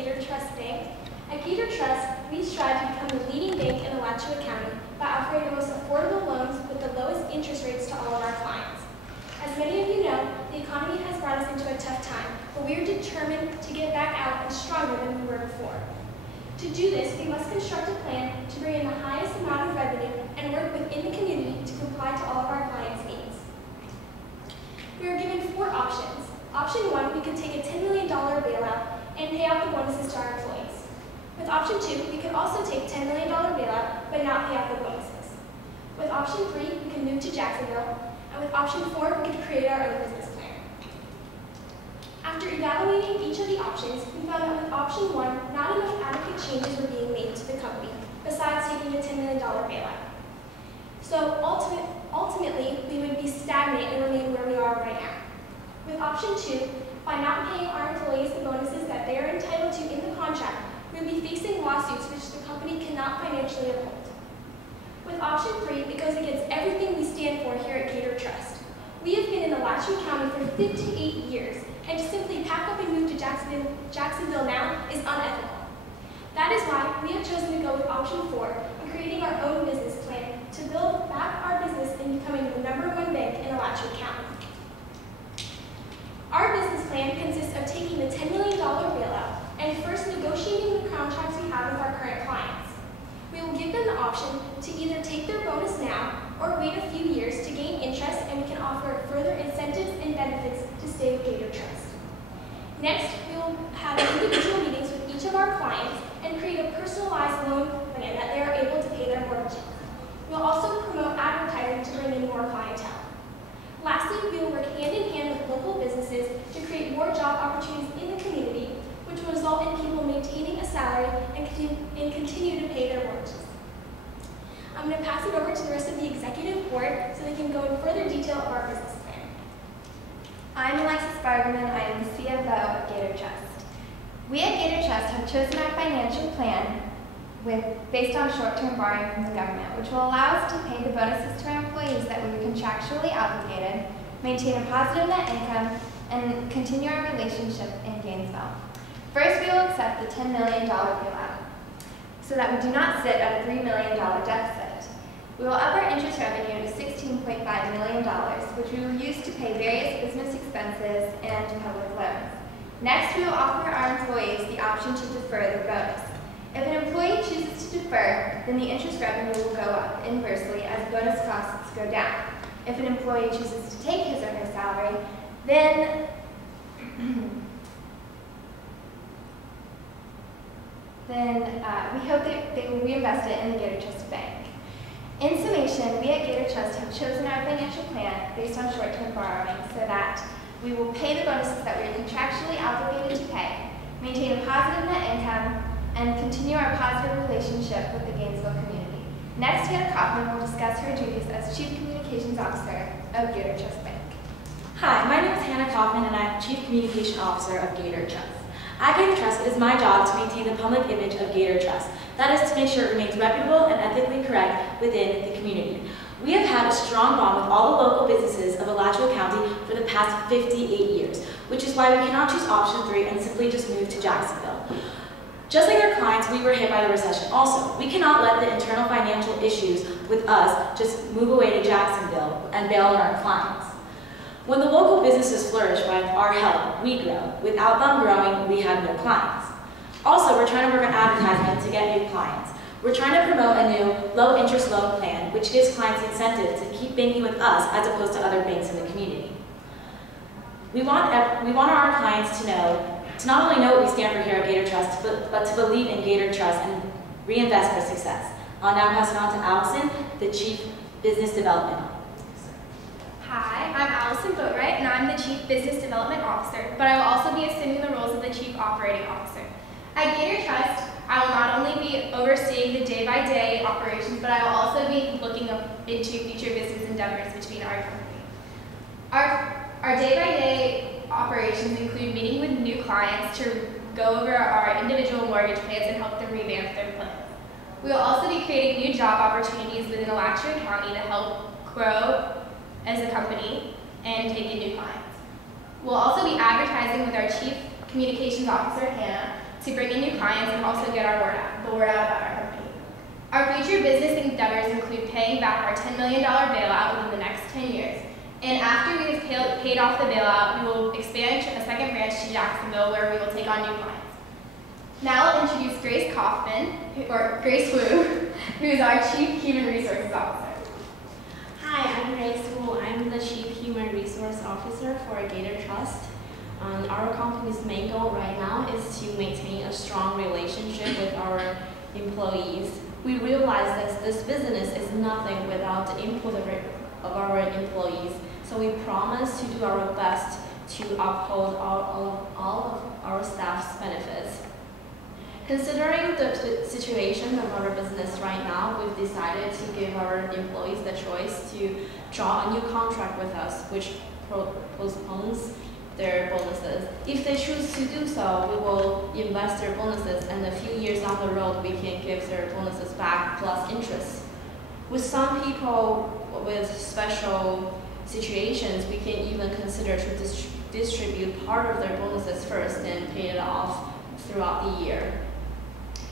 Gator Trust Bank. At Gator Trust, we strive to become the leading bank in Alachua County by offering the most affordable loans with the lowest interest rates to all of our clients. As many of you know, the economy has brought us into a tough time, but we are determined to get back out and stronger than we were before. To do this, we must construct a plan to bring in the highest amount of revenue and work within the community to comply to all of our clients' needs. We are given 4 options. Option 1, we could take a $10 million bailout and pay out the bonuses to our employees. With option 2, we could also take $10 million bailout but not pay out the bonuses. With option 3, we could move to Jacksonville. And with option 4, we could create our own business plan. After evaluating each of the options, we found that with option 1, not enough adequate changes were being made to the company, besides taking a $10 million bailout. So ultimately, we would be stagnant and remain where we are right now. With option 2, by not paying our employees the bonuses that they are entitled to in the contract, we would be facing lawsuits which the company cannot financially uphold. With option 3, it goes against everything we stand for here at Gator Trust. We have been in Alachua County for 58 years, and to simply pack up and move to Jacksonville now is unethical. That is why we have chosen to go with option 4 and creating our own business plan to build back our business and becoming the #1 bank in Alachua County. Our business plan consists of taking the $10 million bailout and first negotiating the contracts we have with our current clients. We will give them the option to either take their bonus now or wait a few years to gain interest, and we can offer further incentives and benefits to stay with Gator Trust. Next, we will have individual meetings with each of our clients and create a personalized loan plan that they are able to pay their mortgages. We will also promote advertising to bring in more clientele. Lastly, we will work hand in hand with local businesses to create more job opportunities in the community, which will result in people maintaining a salary and continue to pay their mortgages. I'm going to pass it over to the rest of the executive board so they can go in further detail of our business plan. I'm Alexis Bargerman. I am the CFO of Gator Trust. We at Gator Trust have chosen our financial plan based on short-term borrowing from the government, which will allow us to pay the bonuses to our employees that we are contractually obligated, maintain a positive net income, and continue our relationship in Gainesville. First, we will accept the $10 million bailout so that we do not sit at a $3 million deficit. We will up our interest revenue to $16.5 million, which we will use to pay various business expenses and public loans. Next, we will offer our employees the option to defer their bonus. If an employee chooses to defer, then the interest revenue will go up inversely as bonus costs go down. If an employee chooses to take his or her salary, then we hope that they will reinvest it in the Gator Trust Bank. In summation, we at Gator Trust have chosen our financial plan based on short-term borrowing so that we will pay the bonuses that we are contractually obligated to pay, maintain a positive net income, and continue our positive relationship with the Gainesville community. Next, Hannah Kaufman will discuss her duties as Chief Communications Officer of Gator Trust Bank. Hi, my name is Hannah Kaufman, and I'm Chief Communication Officer of Gator Trust. At Gator Trust, it is my job to maintain the public image of Gator Trust. That is to make sure it remains reputable and ethically correct within the community. We have had a strong bond with all the local businesses of Alachua County for the past 58 years, which is why we cannot choose option 3 and simply just move to Jacksonville. Just like our clients, we were hit by the recession also. We cannot let the internal financial issues with us just move away to Jacksonville and bail on our clients. When the local businesses flourish by our help, we grow. Without them growing, we have no clients. Also, we're trying to work on advertisement to get new clients. We're trying to promote a new low-interest loan plan, which gives clients incentive to keep banking with us as opposed to other banks in the community. We want our clients to not only know what we stand for here at Gator Trust, but to believe in Gator Trust and reinvest for success. I'll now pass it on to Allison, the Chief Business Development Officer. Hi, I'm Allison Boatwright, and I'm the Chief Business Development Officer, but I will also be assuming the roles of the Chief Operating Officer. At Gator Trust, I will not only be overseeing the day-by-day operations, but I will also be looking into future business endeavors between our company. Our day-by-day operations include meeting with new clients to go over our individual mortgage plans and help them revamp their plans. We will also be creating new job opportunities within Alachua County to help grow as a company and take in new clients. We'll also be advertising with our Chief Communications Officer, Hannah, to bring in new clients and also get the word out about our company. Our future business endeavors include paying back our $10 million bailout within the next 10 years. And after we have paid off the bailout, we will expand a second branch to Jacksonville where we will take on new clients. Now I'll introduce Grace Wu, who is our Chief Human Resources Officer. Hi, I'm Grace Wu. I'm the Chief Human Resource Officer for Gator Trust. Our company's main goal right now is to maintain a strong relationship with our employees. We realize that this business is nothing without the input of our employees, so we promise to do our best to uphold all of our staff's benefits. Considering the situation of our business right now, we've decided to give our employees the choice to draw a new contract with us, which postpones their bonuses. If they choose to do so, we will invest their bonuses, and a few years down the road, we can give their bonuses back plus interest. With some people with special situations, we can even consider to distribute part of their bonuses first and pay it off throughout the year.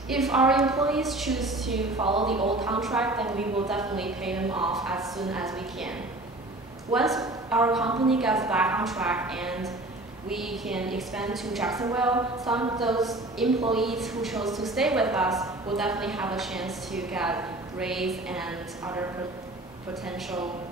If our employees choose to follow the old contract, then we will definitely pay them off as soon as we can. Once our company gets back on track and we can expand to Jacksonville, some of those employees who chose to stay with us will definitely have a chance to get raise and other potential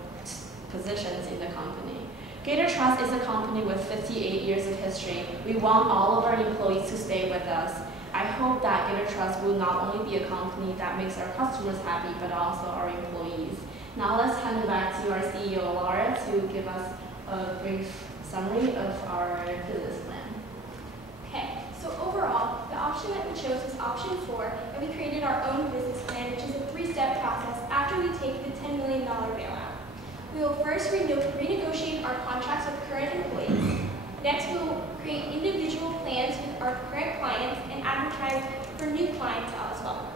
positions in the company. Gator Trust is a company with 58 years of history. We want all of our employees to stay with us. I hope that Gator Trust will not only be a company that makes our customers happy, but also our employees. Now let's hand it back to our CEO, Laura, to give us a brief summary of our business plan. Okay, so overall, the option that we chose was option 4, and we created our own business plan, which is a 3-step process after we take the $10 million bailout. We will first renegotiate our contracts with current employees. Next, we will create individual plans with our current clients and advertise for new clientele as well.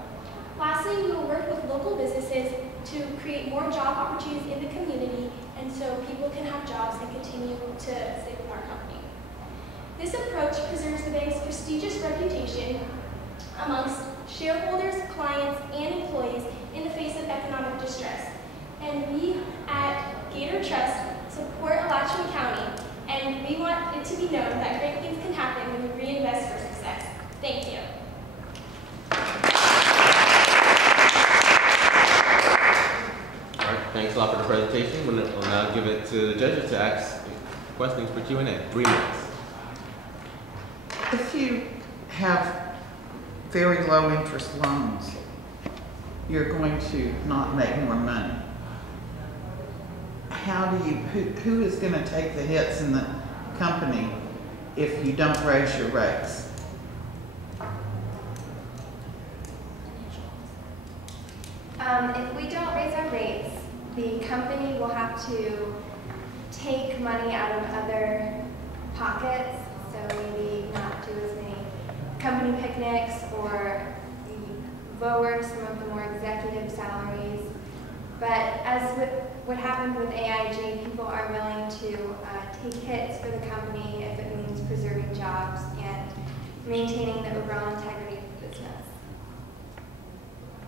Lastly, we will work with local businesses to create more job opportunities in the community, and so people can have jobs and continue to stay with our company. This approach preserves the bank's prestigious reputation amongst shareholders, clients, and employees in the face of economic distress. And we at Gator Trust support Alachua County, and we want it to be known that great things can happen when we reinvest for success. Thank you. All right, thanks a lot for the presentation. We'll now give it to the judges to ask questions for Q&A. 3 minutes. If you have very low interest loans, you're going to not make more money. How do you, who is going to take the hits in the company if you don't raise your rates? If we don't raise our rates, the company will have to take money out of other pockets, so maybe not do as many company picnics or lower some of the more executive salaries. But as with what happened with AIG, people are willing to take hits for the company if it means preserving jobs and maintaining the overall integrity of the business.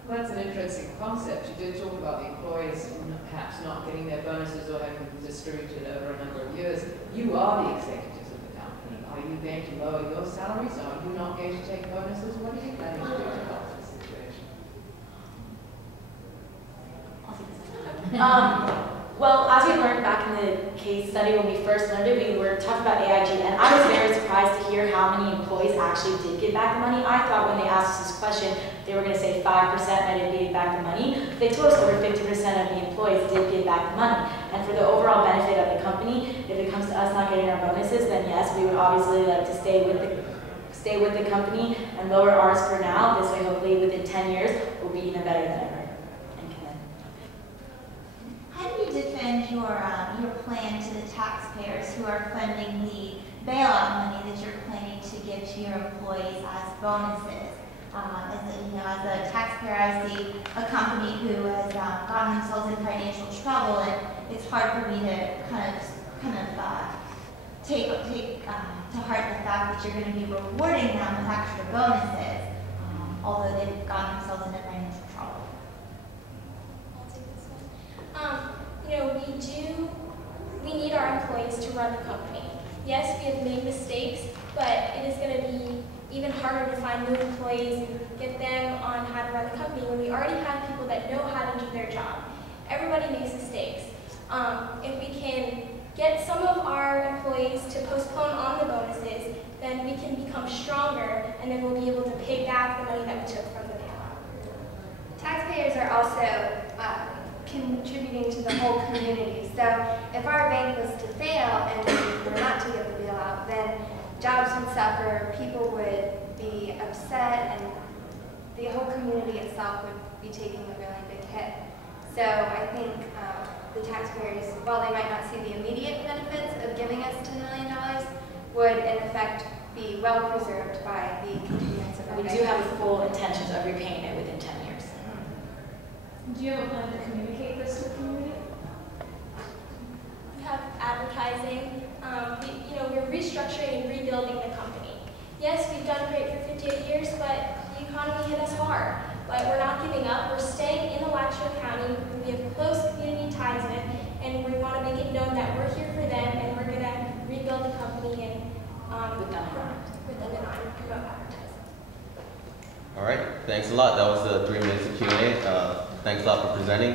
Well, that's an interesting concept. You did talk about the employees perhaps not getting their bonuses or having them distributed over a number of years. You are the executives of the company. Are you going to lower your salaries? Are you not going to take bonuses? What are you planning to do to help this situation? Well, as we learned back in the case study when we first learned it, we were talking about AIG, and I was very surprised to hear how many employees actually did get back the money. I thought when they asked us this question, they were going to say 5% might have paid back the money. They told us over 50% of the employees did get back the money. And for the overall benefit of the company, if it comes to us not getting our bonuses, then yes, we would obviously like to stay with the company and lower ours for now. This way, hopefully, within 10 years, we'll be even better than ever. How do you defend your plan to the taxpayers who are funding the bailout money that you're planning to give to your employees as bonuses? As a taxpayer, I see a company who has gotten themselves in financial trouble, and it's hard for me to kind of take to heart the fact that you're going to be rewarding them with extra bonuses, although they've gotten themselves into financial trouble. I'll take this one. You know, we need our employees to run the company. Yes, we have made mistakes, but it is going to be even harder to find new employees and get them on how to run the company when we already have people that know how to do their job. Everybody makes mistakes. If we can get some of our employees to postpone on the bonuses, then we can become stronger, and then we'll be able to pay back the money that we took from the bailout. Taxpayers are also contributing to the whole community. So if our bank was to fail and we were not to get the bailout, then jobs would suffer, people would be upset, and the whole community itself would be taking a really big hit. So I think the taxpayers, while they might not see the immediate benefits of giving us $10 million, would in effect be well preserved by the continuance of our We bank. do have the full intentions of repaying it within 10 years. Do you have a plan to communicate this to the community? We have advertising. We're restructuring and rebuilding the company. Yes, we've done great for 58 years, but the economy hit us hard. But we're not giving up. We're staying in Alachua County. We have close community ties with, and we want to make it known that we're here for them, and we're going to rebuild the company and With them in mind. promote advertising. All right, thanks a lot. That was 3 minutes of Q&A. Thanks a lot for presenting.